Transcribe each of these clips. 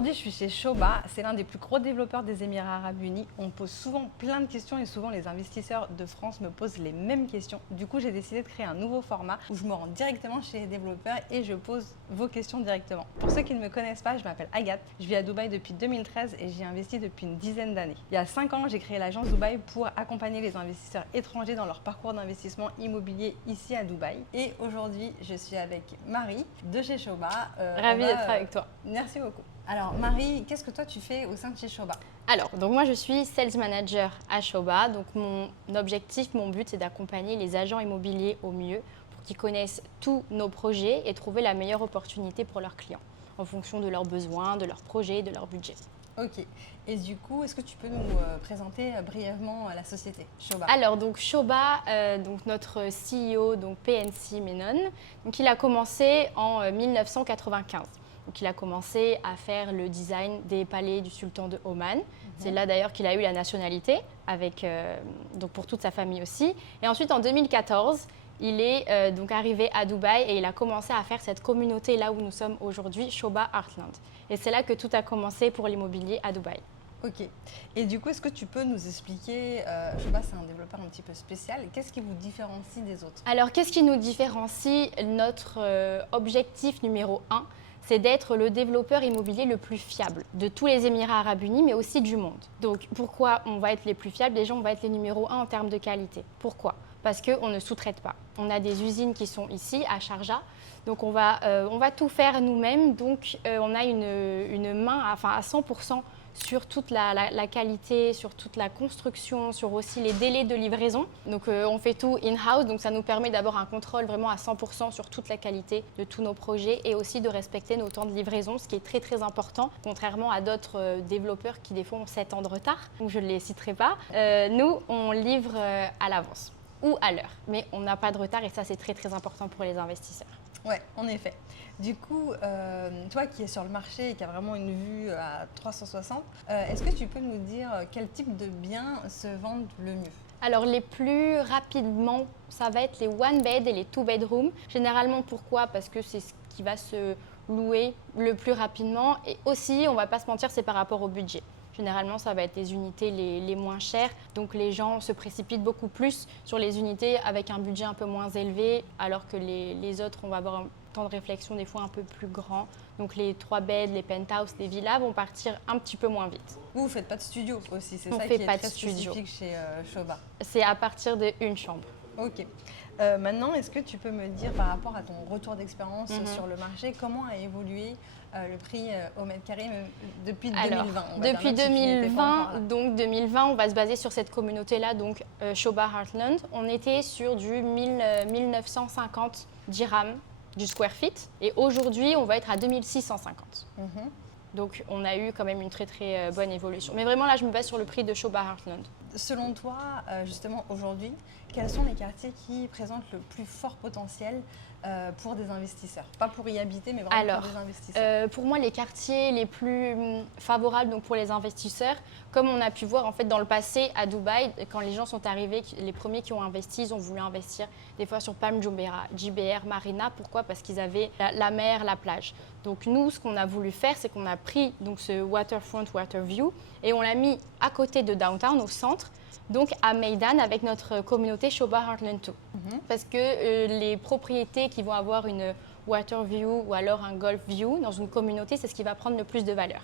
Aujourd'hui, je suis chez Shoba. C'est l'un des plus gros développeurs des Émirats Arabes Unis. On me pose souvent plein de questions et souvent les investisseurs de France me posent les mêmes questions. Du coup, j'ai décidé de créer un nouveau format où je me rends directement chez les développeurs et je pose vos questions directement. Pour ceux qui ne me connaissent pas, je m'appelle Agathe. Je vis à Dubaï depuis 2013 et j'y investi depuis une dizaine d'années. Il y a 5 ans, j'ai créé l'agence Dubaï pour accompagner les investisseurs étrangers dans leur parcours d'investissement immobilier ici à Dubaï. Et aujourd'hui, je suis avec Marie de chez Shoba. Ravie d'être avec toi. Merci beaucoup. Alors Marie, qu'est-ce que toi tu fais au sein de chez Shoba? Alors, donc moi je suis sales manager à Shoba. Donc mon objectif, mon but, c'est d'accompagner les agents immobiliers au mieux pour qu'ils connaissent tous nos projets et trouver la meilleure opportunité pour leurs clients en fonction de leurs besoins, de leurs projets, de leur budget. Ok. Et du coup, est-ce que tu peux nous présenter brièvement la société Shoba? Alors, donc Shoba, donc notre CEO, donc PNC Menon, donc il a commencé en 1995. Donc, il a commencé à faire le design des palais du sultan de Oman. C'est là d'ailleurs qu'il a eu la nationalité, donc pour toute sa famille aussi. Et ensuite, en 2014, il est donc arrivé à Dubaï et il a commencé à faire cette communauté là où nous sommes aujourd'hui, Shoba Heartland. Et c'est là que tout a commencé pour l'immobilier à Dubaï. Ok. Et du coup, est-ce que tu peux nous expliquer, Shoba, c'est un développeur un petit peu spécial, qu'est-ce qui vous différencie des autres? Alors, qu'est-ce qui nous différencie? Notre objectif numéro 1, c'est d'être le développeur immobilier le plus fiable de tous les Émirats Arabes Unis, mais aussi du monde. Donc, pourquoi on va être les plus fiables? Déjà, on va être les numéros 1 en termes de qualité. Pourquoi? Parce qu'on ne sous-traite pas. On a des usines qui sont ici, à Sharjah. Donc, on va tout faire nous-mêmes. Donc, on a une main à 100% sur toute la qualité, sur toute la construction, sur aussi les délais de livraison. Donc on fait tout in-house, donc ça nous permet d'avoir un contrôle vraiment à 100% sur toute la qualité de tous nos projets et aussi de respecter nos temps de livraison, ce qui est très très important, contrairement à d'autres développeurs qui des fois ont 7 ans de retard, donc je ne les citerai pas. Nous, on livre à l'avance ou à l'heure, mais on n'a pas de retard et ça c'est très très important pour les investisseurs. Ouais, en effet. Du coup, toi qui es sur le marché et qui a vraiment une vue à 360, est-ce que tu peux nous dire quel type de biens se vendent le mieux? Alors les plus rapidement, ça va être les one bed et les two bedroom. Généralement, pourquoi? Parce que c'est ce qui va se louer le plus rapidement et aussi, on ne va pas se mentir, c'est par rapport au budget. Généralement, ça va être les unités les moins chères. Donc, les gens se précipitent beaucoup plus sur les unités avec un budget un peu moins élevé, alors que les autres, on va avoir un temps de réflexion des fois un peu plus grand. Donc, les 3 beds, les penthouses, les villas vont partir un petit peu moins vite. Vous ne faites pas de studio aussi, c'est ça qui est très spécifique chez Shoba. C'est à partir d'une chambre. Ok. Maintenant, est-ce que tu peux me dire par rapport à ton retour d'expérience sur le marché, comment a évolué le prix au mètre carré depuis 2020? Depuis 2020, on va se baser sur cette communauté-là, donc Shoba Heartland. On était sur du 1950 dirhams du square feet et aujourd'hui, on va être à 2650. Donc, on a eu quand même une très très bonne évolution. Mais vraiment, là, je me base sur le prix de Shoba Heartland. Selon toi, justement, aujourd'hui, quels sont les quartiers qui présentent le plus fort potentiel pour des investisseurs? Pas pour y habiter, mais vraiment pour des investisseurs. Pour moi, les quartiers les plus favorables donc pour les investisseurs, comme on a pu voir en fait dans le passé à Dubaï, quand les gens sont arrivés, les premiers qui ont investi, ils ont voulu investir des fois sur Palm Jumeirah, JBR, Marina. Pourquoi? Parce qu'ils avaient la mer, la plage. Donc nous, ce qu'on a voulu faire, c'est qu'on a pris donc, ce waterfront, water view, et on l'a mis à côté de downtown, au centre, donc à Meydan avec notre communauté Shoba Heartland 2. Parce que les propriétés qui vont avoir une water view ou alors un golf view dans une communauté, c'est ce qui va prendre le plus de valeur.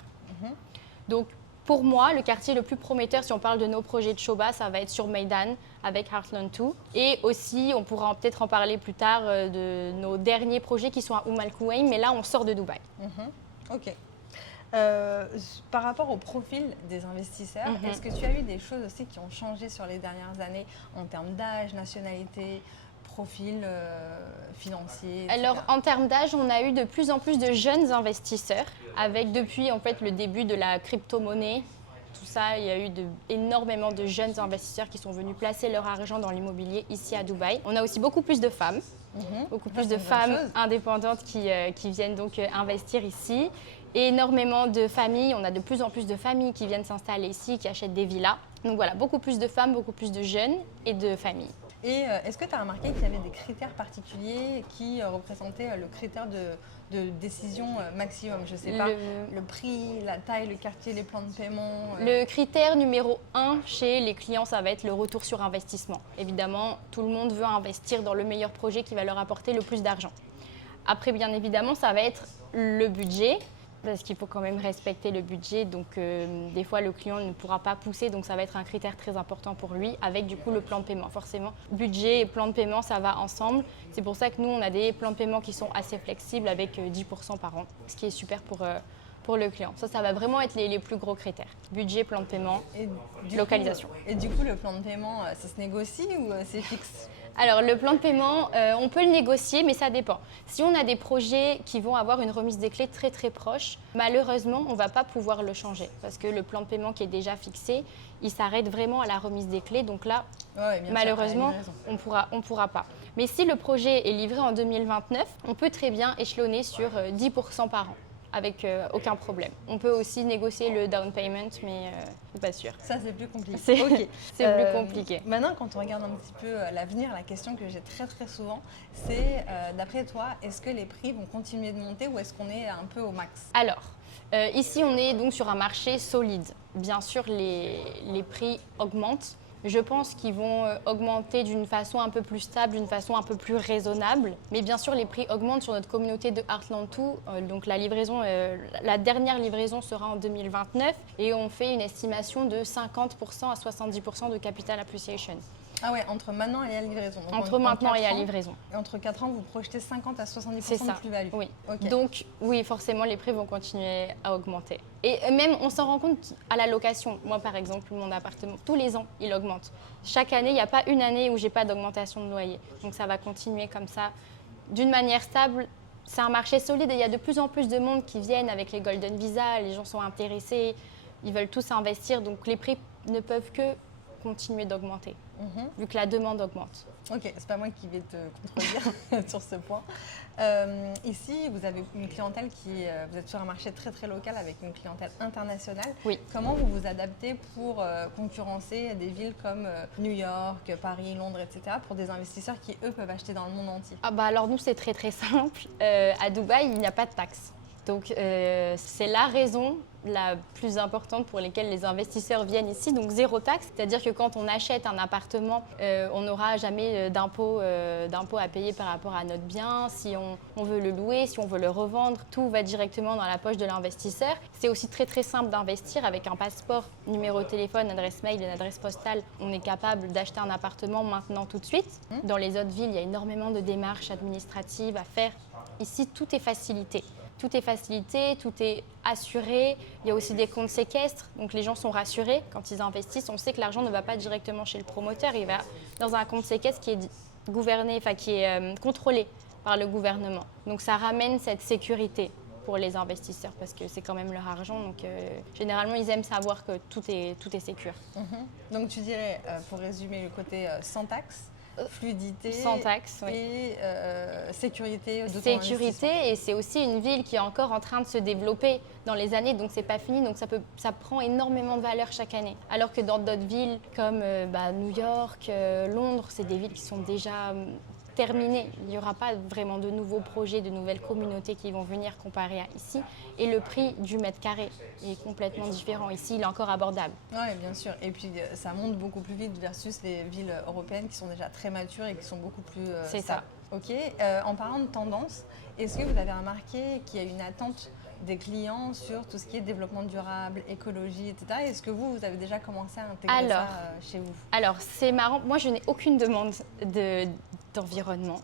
Donc pour moi, le quartier le plus prometteur, si on parle de nos projets de Shoba, ça va être sur Meydan avec Heartland 2. Et aussi, on pourra peut-être en parler plus tard de nos derniers projets qui sont à Al Quwain, mais là, on sort de Dubaï. Ok. Par rapport au profil des investisseurs, est-ce que tu as eu des choses aussi qui ont changé sur les dernières années en termes d'âge, nationalité, profil financier, etc. Alors, en termes d'âge, on a eu de plus en plus de jeunes investisseurs, avec depuis en fait, le début de la crypto-monnaie. Tout ça, il y a eu énormément de jeunes investisseurs qui sont venus placer leur argent dans l'immobilier ici à Dubaï. On a aussi beaucoup plus de femmes. Beaucoup plus de femmes indépendantes qui viennent donc investir ici. Et énormément de familles, on a de plus en plus de familles qui viennent s'installer ici, qui achètent des villas. Donc voilà, beaucoup plus de femmes, beaucoup plus de jeunes et de familles. Et est-ce que tu as remarqué qu'il y avait des critères particuliers qui représentaient le critère de décision maximum? Je ne sais pas, le prix, la taille, le quartier, les plans de paiement. Le critère numéro 1 chez les clients, ça va être le retour sur investissement. Évidemment, tout le monde veut investir dans le meilleur projet qui va leur apporter le plus d'argent. Après, bien évidemment, ça va être le budget, parce qu'il faut quand même respecter le budget. Donc, des fois, le client ne pourra pas pousser, donc ça va être un critère très important pour lui, avec du coup le plan de paiement. Forcément, budget et plan de paiement, ça va ensemble. C'est pour ça que nous, on a des plans de paiement qui sont assez flexibles, avec 10% par an, ce qui est super pour le client. Ça va vraiment être les plus gros critères. Budget, plan de paiement, localisation. Et du coup, le plan de paiement, ça se négocie ou c'est fixe? Alors, le plan de paiement, on peut le négocier, mais ça dépend. Si on a des projets qui vont avoir une remise des clés très très proche, malheureusement, on ne va pas pouvoir le changer parce que le plan de paiement qui est déjà fixé, il s'arrête vraiment à la remise des clés. Donc là, malheureusement, on pourra pas. Mais si le projet est livré en 2029, on peut très bien échelonner sur 10% par an, avec aucun problème. On peut aussi négocier le down payment, mais pas sûr. Ça, c'est plus compliqué. C'est plus compliqué. Maintenant, quand on regarde un petit peu l'avenir, la question que j'ai très très souvent, c'est d'après toi, est-ce que les prix vont continuer de monter ou est-ce qu'on est un peu au max? Alors, ici, on est donc sur un marché solide. Bien sûr, les prix augmentent. Je pense qu'ils vont augmenter d'une façon un peu plus stable, d'une façon un peu plus raisonnable. Mais bien sûr, les prix augmentent sur notre communauté de Heartland 2. Donc la dernière livraison sera en 2029 et on fait une estimation de 50% à 70% de capital appreciation. Ah ouais, entre maintenant et la livraison. Donc entre maintenant et la livraison. Et entre 4 ans, vous projetez 50 à 70% de plus-value. Oui. Okay. Donc oui, forcément, les prix vont continuer à augmenter. Et même, on s'en rend compte à la location. Moi, par exemple, mon appartement, tous les ans, il augmente. Chaque année, il n'y a pas une année où j'ai pas d'augmentation de loyer. Donc ça va continuer comme ça, d'une manière stable. C'est un marché solide et il y a de plus en plus de monde qui viennent avec les Golden Visa. Les gens sont intéressés, ils veulent tous investir. Donc les prix ne peuvent que continuer d'augmenter, vu que la demande augmente. Ok, c'est pas moi qui vais te contredire sur ce point. Ici, vous avez une clientèle vous êtes sur un marché très très local avec une clientèle internationale. Oui. Comment vous vous adaptez pour concurrencer des villes comme New York, Paris, Londres, etc. pour des investisseurs qui, eux, peuvent acheter dans le monde entier? Alors nous, c'est très très simple. À Dubaï, il n'y a pas de taxes. Donc c'est la raison la plus importante pour laquelle les investisseurs viennent ici, donc zéro taxe. C'est-à-dire que quand on achète un appartement, on n'aura jamais d'impôt à payer par rapport à notre bien. Si on veut le louer, si on veut le revendre, tout va directement dans la poche de l'investisseur. C'est aussi très très simple d'investir avec un passeport, numéro de téléphone, adresse mail, une adresse postale. On est capable d'acheter un appartement maintenant tout de suite. Dans les autres villes, il y a énormément de démarches administratives à faire. Ici, tout est facilité. Tout est facilité, tout est assuré. Il y a aussi des comptes séquestres, donc les gens sont rassurés quand ils investissent. On sait que l'argent ne va pas directement chez le promoteur, il va dans un compte séquestre qui est gouverné, qui est contrôlé par le gouvernement. Donc ça ramène cette sécurité pour les investisseurs parce que c'est quand même leur argent. Donc généralement, ils aiment savoir que tout est sécure. Donc tu dirais, pour résumer, le côté sans taxe, fluidité sans taxe, oui. Et sécurité de ton sécurité, et c'est aussi une ville qui est encore en train de se développer dans les années, donc c'est pas fini, donc ça prend énormément de valeur chaque année. Alors que dans d'autres villes comme New York, Londres, c'est des villes qui sont déjà terminées. Il n'y aura pas vraiment de nouveaux projets, de nouvelles communautés qui vont venir comparé à ici. Et le prix du mètre carré est complètement différent. Ici, il est encore abordable. Oui, bien sûr. Et puis, ça monte beaucoup plus vite versus les villes européennes qui sont déjà très matures et qui sont beaucoup plus c'est stables. ça. Ok. En parlant de tendance, est-ce que vous avez remarqué qu'il y a une attente des clients sur tout ce qui est développement durable, écologie, etc. Est-ce que vous avez déjà commencé à intégrer ça chez vous? Alors, c'est marrant. Moi, je n'ai aucune demande d'environnement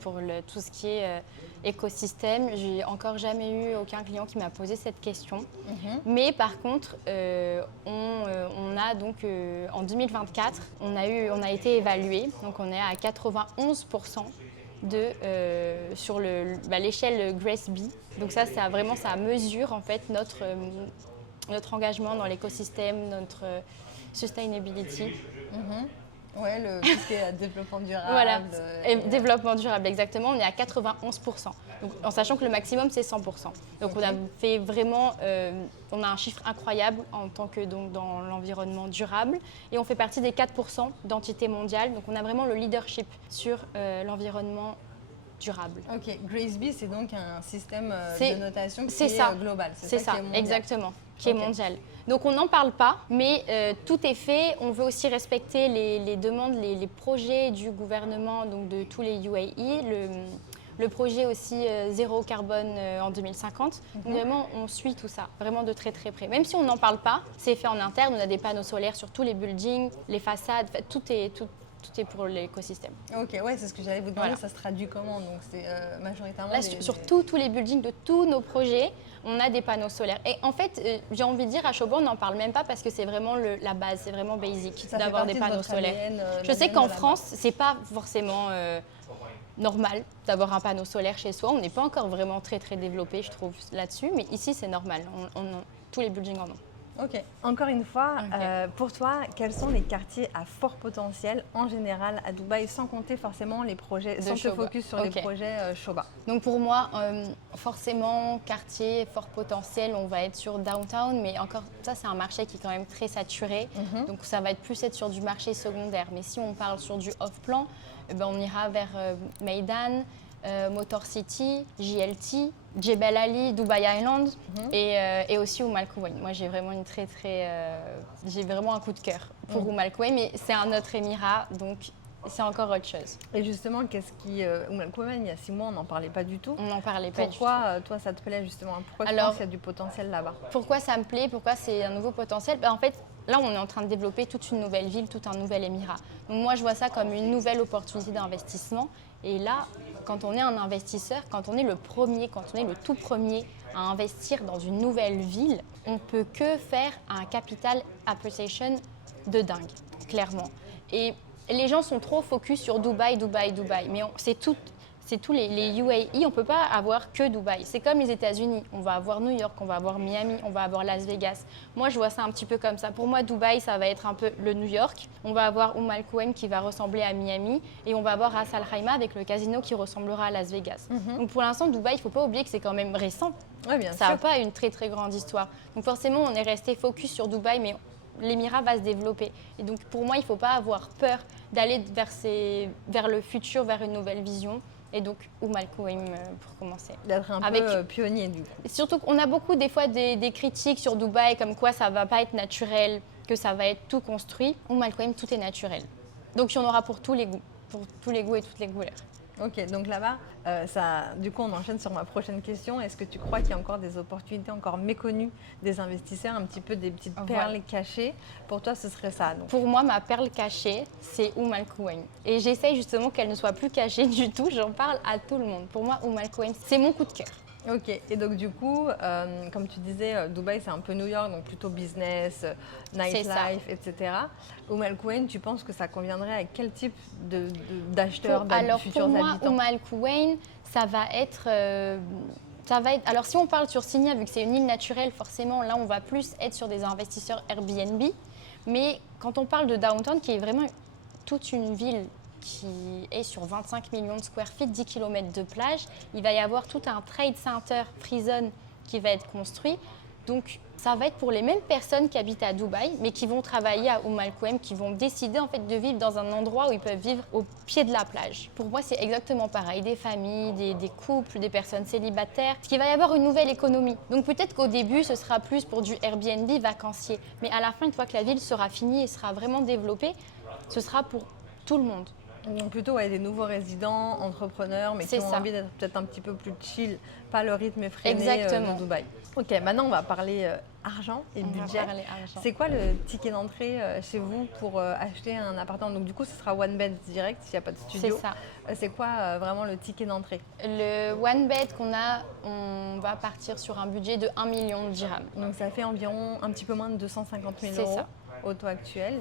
pour tout ce qui est écosystème. J'ai encore jamais eu aucun client qui m'a posé cette question. Mais par contre, on a donc en 2024, on a été évalué. Donc, on est à 91% sur l'échelle GRESB. Donc ça mesure en fait notre engagement dans l'écosystème, notre sustainability. Ouais, tout ce qui est développement durable. Voilà, et développement durable, exactement, on est à 91%. Donc, en sachant que le maximum, c'est 100%. Donc, on a fait vraiment, on a un chiffre incroyable en tant que donc, dans l'environnement durable. Et on fait partie des 4% d'entités mondiales. Donc, on a vraiment le leadership sur l'environnement durable. Ok, GRACE-B, c'est donc un système C'est- de notation qui c'est est ça. global. C'est ça, qui est mondial. exactement, qui est Ok. mondial. Donc on n'en parle pas, mais tout est fait. On veut aussi respecter les demandes, les projets du gouvernement, donc de tous les UAE, le projet aussi zéro carbone en 2050. Donc vraiment, on suit tout ça, vraiment de très très près. Même si on n'en parle pas, c'est fait en interne. On a des panneaux solaires sur tous les buildings, les façades, tout est pour l'écosystème. Ok, ouais, c'est ce que j'allais vous demander. Voilà. Ça se traduit comment? Donc c'est majoritairement Là, sur tous les buildings de tous nos projets, on a des panneaux solaires. Et en fait, j'ai envie de dire, à Chauban, on n'en parle même pas parce que c'est vraiment la base, c'est vraiment basic Ça fait d'avoir des partie de panneaux votre solaires. ADN, Je sais l'ADN qu'en de la France, c'est pas forcément normal d'avoir un panneau solaire chez soi. On n'est pas encore vraiment très très développé, je trouve, là-dessus. Mais ici, c'est normal. Tous les buildings en ont. Ok. Encore une fois, Ok. pour toi, quels sont les quartiers à fort potentiel en général à Dubaï, sans compter forcément les projets, De sans te Shoba. focus sur Ok. les projets Shoba? Donc pour moi, forcément, quartier, fort potentiel, on va être sur downtown, mais encore, ça c'est un marché qui est quand même très saturé, donc ça va être plus être sur du marché secondaire. Mais si on parle sur du off-plan, on ira vers Meydan, Motor City, JLT, Jebel Ali, Dubai Island et aussi Umm Al Quwain. Moi j'ai vraiment j'ai vraiment un coup de cœur pour Umm Al Quwain, mais c'est un autre émirat, donc c'est encore autre chose. Et justement, qu'est-ce qui, Umm Al Quwain, il y a 6 mois, on n'en parlait pas du tout. On n'en parlait pas du tout. Pourquoi, toi, ça te plaît justement? Pourquoi tu Alors, penses qu'il y a du potentiel là-bas? Pourquoi ça me plaît? Pourquoi c'est un nouveau potentiel? En fait, là, on est en train de développer toute une nouvelle ville, tout un nouvel émirat. Donc moi, je vois ça comme une nouvelle opportunité d'investissement. Et là, quand on est un investisseur, quand on est le tout premier à investir dans une nouvelle ville, on peut que faire un capital appreciation de dingue, clairement. Et les gens sont trop focus sur Dubaï, Dubaï, Dubaï. Mais c'est tous les UAE, on ne peut pas avoir que Dubaï. C'est comme les États-Unis. On va avoir New York, on va avoir Miami, on va avoir Las Vegas. Moi, je vois ça un petit peu comme ça. Pour moi, Dubaï, ça va être un peu le New York. On va avoir Umm Al Quwain qui va ressembler à Miami. Et on va avoir Ras Al Khaimah avec le casino qui ressemblera à Las Vegas. Donc pour l'instant, Dubaï, il ne faut pas oublier que c'est quand même récent. Oui, bien Ça sûr. n'a pas une très très grande histoire. Donc forcément, on est resté focus sur Dubaï, mais l'émirat va se développer. Et donc pour moi, il ne faut pas avoir peur d'aller vers le futur, vers une nouvelle vision. Et donc, Umm Al Quwain pour commencer. D'être un Avec- peu pionnier du coup. Et surtout qu'on a beaucoup des fois des critiques sur Dubaï, comme quoi ça ne va pas être naturel, que ça va être tout construit. Umm Al Quwain, tout est naturel. Donc il y en aura pour tous les goûts et toutes les couleurs. Ok, donc là-bas, du coup, on enchaîne sur ma prochaine question. Est-ce que tu crois qu'il y a encore des opportunités encore méconnues des investisseurs, un petit peu des petites perles Voilà. cachées? Pour toi, ce serait ça donc. Pour moi, ma perle cachée, c'est Umm Al Quwain. Et j'essaye justement qu'elle ne soit plus cachée du tout. J'en parle à tout le monde. Pour moi, Umm Al Quwain, c'est mon coup de cœur. Ok, et donc du coup, comme tu disais, Dubaï c'est un peu New York, donc plutôt business, nightlife, etc. Umm Al Quwain, tu penses que ça conviendrait à quel type d'acheteurs, Alors futurs pour moi, habitants? Umm Al Quwain, ça va être. Alors si on parle sur Signia, vu que c'est une île naturelle, forcément là on va plus être sur des investisseurs Airbnb. Mais quand on parle de downtown, qui est vraiment toute une ville qui est sur 25 millions de square feet, 10 km de plage, il va y avoir tout un trade center free zone qui va être construit. Donc ça va être pour les mêmes personnes qui habitent à Dubaï, mais qui vont travailler à Umm Al Quwain, qui vont décider en fait de vivre dans un endroit où ils peuvent vivre au pied de la plage. Pour moi, c'est exactement pareil. Des familles, des couples, des personnes célibataires. Parce qu'il va y avoir une nouvelle économie. Donc peut-être qu'au début, ce sera plus pour du Airbnb vacancier. Mais à la fin, une fois que la ville sera finie et sera vraiment développée, ce sera pour tout le monde. Donc plutôt des nouveaux résidents, entrepreneurs, mais qui C'est ont ça. envie d'être peut-être un petit peu plus chill, pas le rythme effréné Exactement. de Dubaï. Ok, maintenant on va parler argent et On va budget. parler argent. C'est quoi le ticket d'entrée chez vous pour acheter un appartement? Donc du coup, ce sera one bed direct s'il n'y a pas de studio. C'est ça. C'est quoi vraiment le ticket d'entrée? Le one bed qu'on a, on va partir sur un budget de 1 million de dirhams. Donc ça fait environ un petit peu moins de 250 000 C'est euros ça. au taux actuel.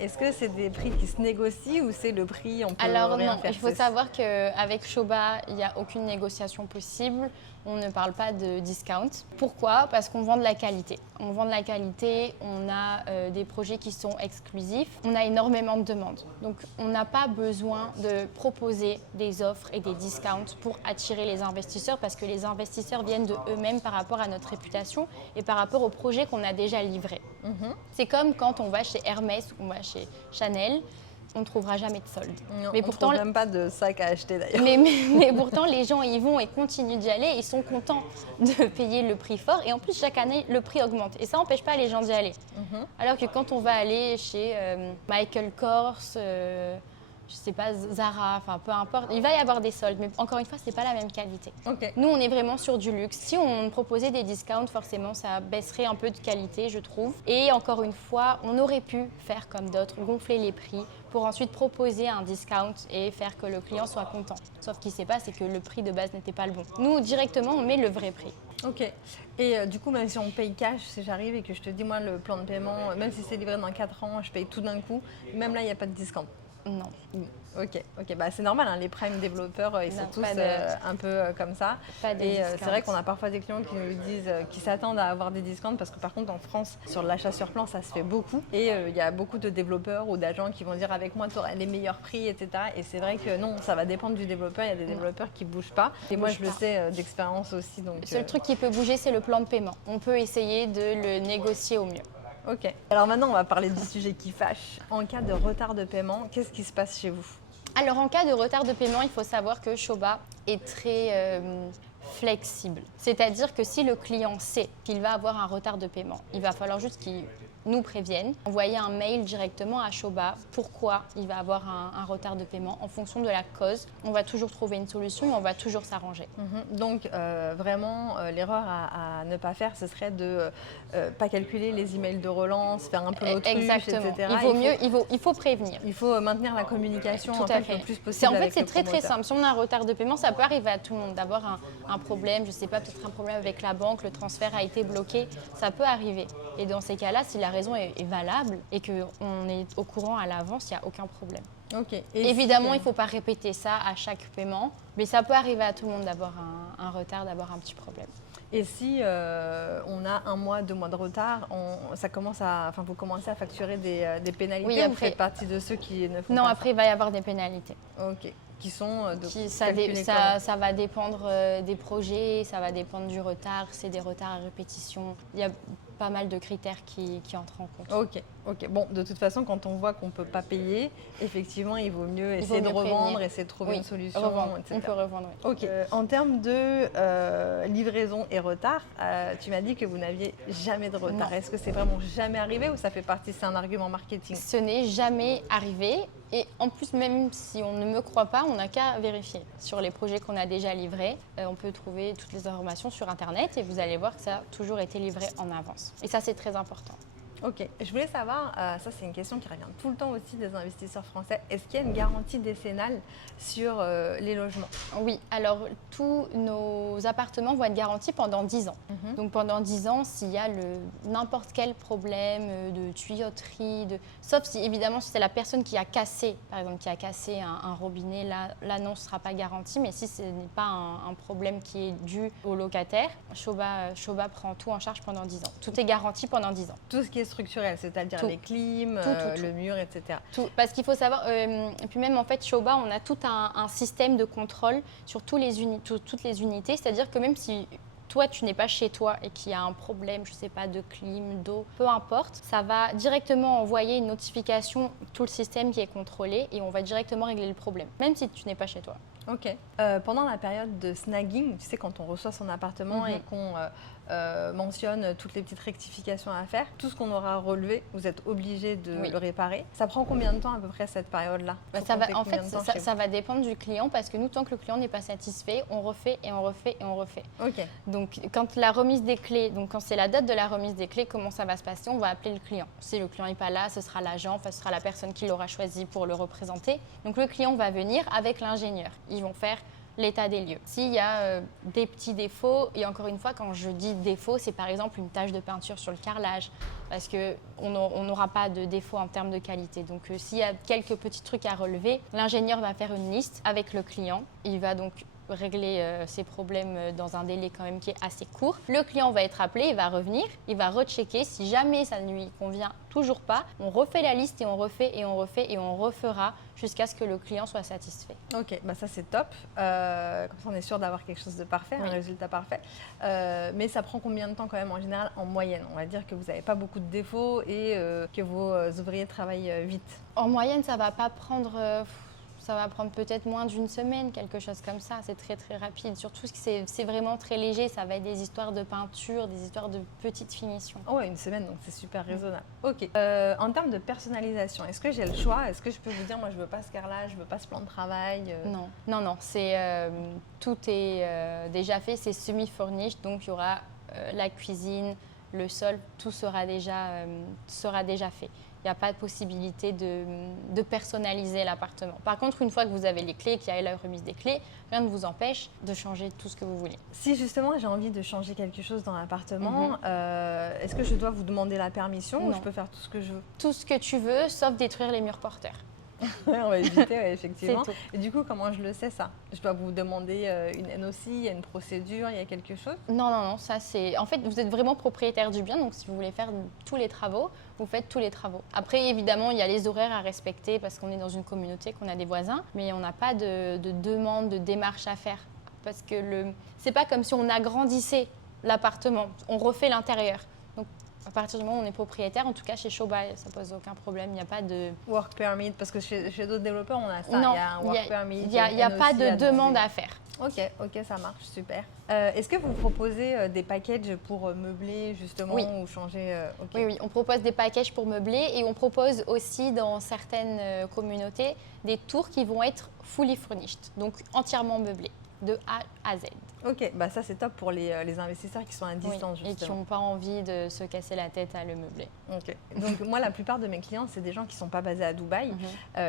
Est-ce que c'est des prix qui se négocient ou c'est le prix, on peut Alors rien non, faire? il faut savoir qu'avec Shoba, il n'y a aucune négociation possible. on ne parle pas de discount. Pourquoi ? Parce qu'on vend de la qualité. On vend de la qualité, on a des projets qui sont exclusifs, on a énormément de demandes. Donc on n'a pas besoin de proposer des offres et des discounts pour attirer les investisseurs parce que les investisseurs viennent de eux-mêmes par rapport à notre réputation et par rapport aux projets qu'on a déjà livrés. C'est comme quand on va chez Hermès ou on va chez Chanel, on ne trouvera jamais de solde. Non, mais on pourtant, trouve même pas de sac à acheter d'ailleurs. mais pourtant, les gens y vont et continuent d'y aller. Ils sont contents de payer le prix fort. Et en plus, chaque année, le prix augmente. Et ça n'empêche pas les gens d'y aller. Alors que quand on va aller chez Michael Kors, je sais pas, Zara, enfin peu importe, il va y avoir des soldes. Mais encore une fois, ce n'est pas la même qualité. Nous, on est vraiment sur du luxe. Si on proposait des discounts, forcément, ça baisserait un peu de qualité, je trouve. Et encore une fois, on aurait pu faire comme d'autres, gonfler les prix pour ensuite proposer un discount et faire que le client soit content. Sauf qu'il ne sait pas, c'est que le prix de base n'était pas le bon. Nous, directement, on met le vrai prix. Ok. Et du coup, même si on paye cash, si j'arrive et que je te dis, moi, le plan de paiement, même si c'est livré dans 4 ans, je paye tout d'un coup, même là, il n'y a pas de discount. Non. Ok, bah, c'est normal, hein, les prime développeurs, ils sont tous un peu comme ça. Et c'est vrai qu'on a parfois des clients qui nous disent qu'ils s'attendent à avoir des discounts parce que par contre en France, sur l'achat sur plan, ça se fait beaucoup. Et il y a beaucoup de développeurs ou d'agents qui vont dire avec moi, tu auras les meilleurs prix, etc. Et c'est vrai que non, ça va dépendre du développeur. Il y a des développeurs qui ne bougent pas. Et moi, je le sais d'expérience aussi. Donc, le seul truc qui peut bouger, c'est le plan de paiement. On peut essayer de le négocier au mieux. Ok. Alors maintenant, on va parler du sujet qui fâche. En cas de retard de paiement, qu'est-ce qui se passe chez vous ? Alors en cas de retard de paiement, il faut savoir que Shoba est très flexible. C'est-à-dire que si le client sait qu'il va avoir un retard de paiement, il va falloir juste qu'il nous prévienne, envoyer un mail directement à Shoba pourquoi il va avoir un retard de paiement en fonction de la cause. On va toujours trouver une solution et on va toujours s'arranger. Donc vraiment, l'erreur à ne pas faire, ce serait de ne pas calculer les emails de relance, faire un peu l'autruche, exactement. etc. Il faut prévenir. Il faut maintenir la communication Tout à fait. le plus possible. C'est très simple. Si on a un retard de paiement, ça peut arriver à tout le monde d'avoir un problème, je ne sais pas, peut-être un problème avec la banque, le transfert a été bloqué, ça peut arriver. Et dans ces cas-là, si la raison est valable et qu'on est au courant à l'avance, il n'y a aucun problème. Évidemment, il ne faut pas répéter ça à chaque paiement, mais ça peut arriver à tout le monde d'avoir un retard, d'avoir un petit problème. Et si on a 1 mois, 2 mois de retard, vous commencez à facturer des pénalités. Oui, après, vous faites partie de ceux qui ne font pas Non, après, il va y avoir des pénalités. Ok. Qui sont ça va dépendre des projets, ça va dépendre du retard, c'est des retards à répétition. Il y a pas mal de critères qui entrent en compte. Ok. Bon, de toute façon, quand on voit qu'on ne peut pas payer, effectivement, il vaut mieux essayer de revendre, essayer de trouver une solution, etc. On peut revendre, oui. Ok. En termes de livraison et retard, tu m'as dit que vous n'aviez jamais de retard. Est-ce que c'est vraiment jamais arrivé ou ça fait partie, c'est un argument marketing ? Ce n'est jamais arrivé. Et en plus, même si on ne me croit pas, on n'a qu'à vérifier. Sur les projets qu'on a déjà livrés, on peut trouver toutes les informations sur Internet et vous allez voir que ça a toujours été livré en avance. Et ça, c'est très important. Ok, je voulais savoir, ça c'est une question qui revient tout le temps aussi des investisseurs français, est-ce qu'il y a une garantie décennale sur les logements ? Oui, alors tous nos appartements vont être garantis pendant 10 ans. Donc pendant 10 ans, s'il y a n'importe quel problème de tuyauterie, sauf si évidemment si c'est la personne qui a cassé, par exemple qui a cassé un robinet, là non, ce ne sera pas garanti, mais si ce n'est pas un problème qui est dû au locataire, Shoba prend tout en charge pendant 10 ans. Tout est garanti pendant 10 ans. Tout ce qui est structurel, c'est-à-dire les clims, le mur, etc. Tout, parce qu'il faut savoir, et puis même en fait, Shoba, on a tout un système de contrôle sur toutes les unités, c'est-à-dire que même si toi, tu n'es pas chez toi et qu'il y a un problème, je ne sais pas, de clim, d'eau, peu importe, ça va directement envoyer une notification, tout le système qui est contrôlé, et on va directement régler le problème, même si tu n'es pas chez toi. Ok. Pendant la période de snagging, tu sais, quand on reçoit son appartement et qu'on mentionne toutes les petites rectifications à faire, tout ce qu'on aura relevé, vous êtes obligé de le réparer. Ça prend combien de temps à peu près cette période-là ? Ça va dépendre du client parce que nous, tant que le client n'est pas satisfait, on refait et on refait et on refait. Ok. Donc, quand la remise des clés, donc quand c'est la date de la remise des clés, comment ça va se passer ? On va appeler le client. Si le client n'est pas là, ce sera l'agent, ce sera la personne qui l'aura choisi pour le représenter. Donc, le client va venir avec l'ingénieur. Ils vont faire l'état des lieux. S'il y a des petits défauts, et encore une fois, quand je dis défaut, c'est par exemple une tache de peinture sur le carrelage, parce qu'on n'aura pas de défaut en termes de qualité. Donc s'il y a quelques petits trucs à relever, l'ingénieur va faire une liste avec le client. Il va donc régler ses problèmes dans un délai quand même qui est assez court. Le client va être appelé, il va revenir, il va rechecker. Si jamais ça ne lui convient toujours pas, on refait la liste et on refait et on refait et on refera jusqu'à ce que le client soit satisfait. Ok, bah ça c'est top. Comme ça on est sûr d'avoir quelque chose de parfait, Oui. un résultat parfait. Mais ça prend combien de temps quand même en général en moyenne? On va dire que vous n'avez pas beaucoup de défauts et que vos ouvriers travaillent vite. En moyenne, ça va pas prendre... ça va prendre peut-être moins d'une semaine, quelque chose comme ça. C'est très très rapide. Surtout que c'est vraiment très léger. Ça va être des histoires de peinture, des histoires de petites finitions. Oh ouais, une semaine, donc c'est super raisonnable. Ok. En termes de personnalisation, est-ce que j'ai le choix? Est-ce que je peux vous dire, moi je veux pas ce carrelage, je veux pas ce plan de travail? Non, non, non. Tout est déjà fait. C'est semi-furnished, donc il y aura la cuisine, le sol, tout sera déjà fait. Il n'y a pas de possibilité de personnaliser l'appartement. Par contre, une fois que vous avez les clés, qu'il y a la remise des clés, rien ne vous empêche de changer tout ce que vous voulez. Si justement j'ai envie de changer quelque chose dans l'appartement, est-ce que je dois vous demander la permission ou Non. je peux faire tout ce que je veux? Tout ce que tu veux, sauf détruire les murs porteurs. Ouais, on va éviter, ouais, effectivement. C'est tout. Et du coup, comment je le sais ça? Je dois vous demander une NOC, il y a une procédure, il y a quelque chose? Non, non, non, ça c'est... En fait, vous êtes vraiment propriétaire du bien, donc si vous voulez faire tous les travaux, vous faites tous les travaux. Après, évidemment, il y a les horaires à respecter parce qu'on est dans une communauté, qu'on a des voisins, mais on n'a pas de demande, de démarche à faire. Parce que c'est pas comme si on agrandissait l'appartement, on refait l'intérieur. Donc, à partir du moment où on est propriétaire, en tout cas chez Shoba, ça pose aucun problème, il n'y a pas de... Work permit, parce que chez d'autres développeurs, on a ça, Non, il y a un work permit. il n'y a NOC pas de à demande demander. à faire. Ok, ça marche, super. Est-ce que vous proposez des packages pour meubler justement Oui. ou changer ok. Oui, oui, on propose des packages pour meubler et on propose aussi dans certaines communautés des tours qui vont être fully furnished, donc entièrement meublés, de A à Z. Ok, bah ça c'est top pour les investisseurs qui sont à distance Oui, et qui justement. n'ont pas envie de se casser la tête à le meubler. Ok. Donc moi la plupart de mes clients c'est des gens qui ne sont pas basés à Dubaï.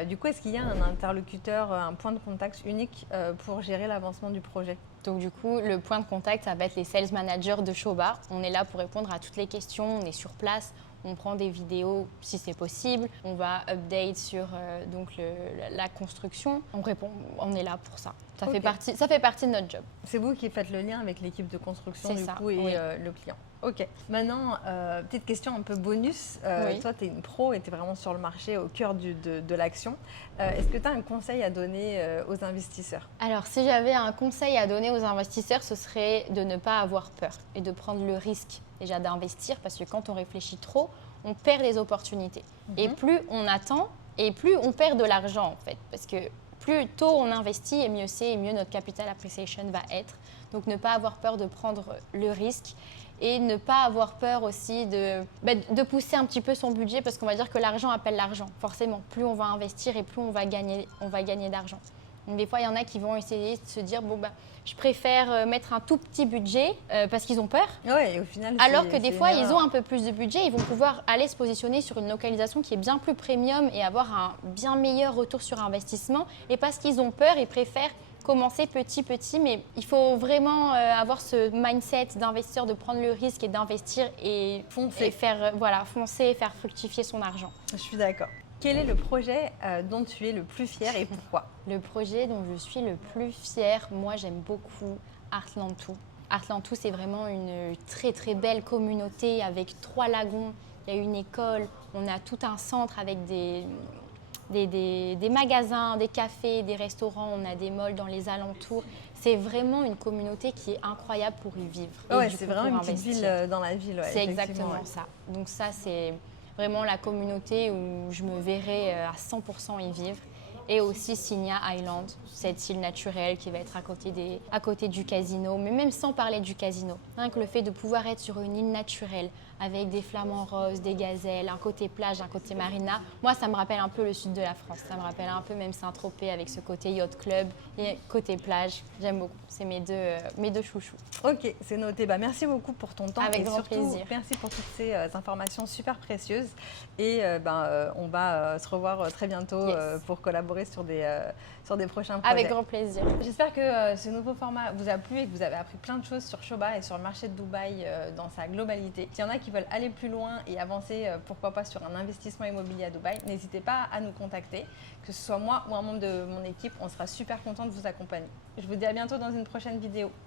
Du coup est-ce qu'il y a un interlocuteur, un point de contact unique pour gérer l'avancement du projet? Donc du coup, le point de contact, ça va être les sales managers de Shoba. On est là pour répondre à toutes les questions, on est sur place. On prend des vidéos si c'est possible, on va update sur la construction. On répond, on est là pour ça. Ça fait partie de notre job. C'est vous qui faites le lien avec l'équipe de construction C'est du ça, coup et oui. le client. Ok. Maintenant, petite question un peu bonus. Oui. Toi, tu es une pro et tu es vraiment sur le marché au cœur de l'action. Est-ce que tu as un conseil à donner aux investisseurs? Alors, si j'avais un conseil à donner aux investisseurs, ce serait de ne pas avoir peur et de prendre le risque déjà d'investir parce que quand on réfléchit trop, on perd des opportunités. Et plus on attend et plus on perd de l'argent en fait. Parce que plus tôt on investit et mieux c'est et mieux notre capital appreciation va être. Donc ne pas avoir peur de prendre le risque et ne pas avoir peur aussi de pousser un petit peu son budget parce qu'on va dire que l'argent appelle l'argent. Forcément, plus on va investir et plus on va gagner d'argent. Donc, des fois, il y en a qui vont essayer de se dire je préfère mettre un tout petit budget parce qu'ils ont peur. Ouais, et au final, Alors que des fois, une ils erreur. ont un peu plus de budget, ils vont pouvoir aller se positionner sur une localisation qui est bien plus premium et avoir un bien meilleur retour sur investissement. Et parce qu'ils ont peur, ils préfèrent commencer petit, mais il faut vraiment avoir ce mindset d'investisseur, de prendre le risque et d'investir et Foncer. et faire foncer et faire fructifier son argent. Je suis d'accord. Quel est le projet dont tu es le plus fier et pourquoi? Le projet dont je suis le plus fière, moi j'aime beaucoup Artlantou. Artlantou, c'est vraiment une très très belle communauté avec 3 lagons, il y a une école, on a tout un centre avec des magasins, des cafés, des restaurants, on a des malls dans les alentours. C'est vraiment une communauté qui est incroyable pour y vivre. Et Ouais, du c'est coup, vraiment pour une petite investir. ville dans la ville. Ouais, C'est effectivement, exactement ouais. ça. Donc ça, c'est vraiment la communauté où je me verrai à 100% y vivre. Et aussi Signa Island, cette île naturelle qui va être à côté du casino, mais même sans parler du casino. Rien que le fait de pouvoir être sur une île naturelle avec des flamants roses, des gazelles, un côté plage, un côté marina. Moi, ça me rappelle un peu le sud de la France. Ça me rappelle un peu même Saint-Tropez avec ce côté yacht club et côté plage. J'aime beaucoup. C'est mes deux chouchous. Ok, c'est noté. Bah, merci beaucoup pour ton temps. Avec et grand surtout, plaisir. Merci pour toutes ces informations super précieuses. Et on va se revoir très bientôt Yes. pour collaborer sur des prochains projets. Avec grand plaisir. J'espère que ce nouveau format vous a plu et que vous avez appris plein de choses sur Shoba et sur le marché de Dubaï dans sa globalité. S'il y en a qui qui veulent aller plus loin et avancer, pourquoi pas sur un investissement immobilier à Dubaï, n'hésitez pas à nous contacter, que ce soit moi ou un membre de mon équipe, on sera super content de vous accompagner. Je vous dis à bientôt dans une prochaine vidéo.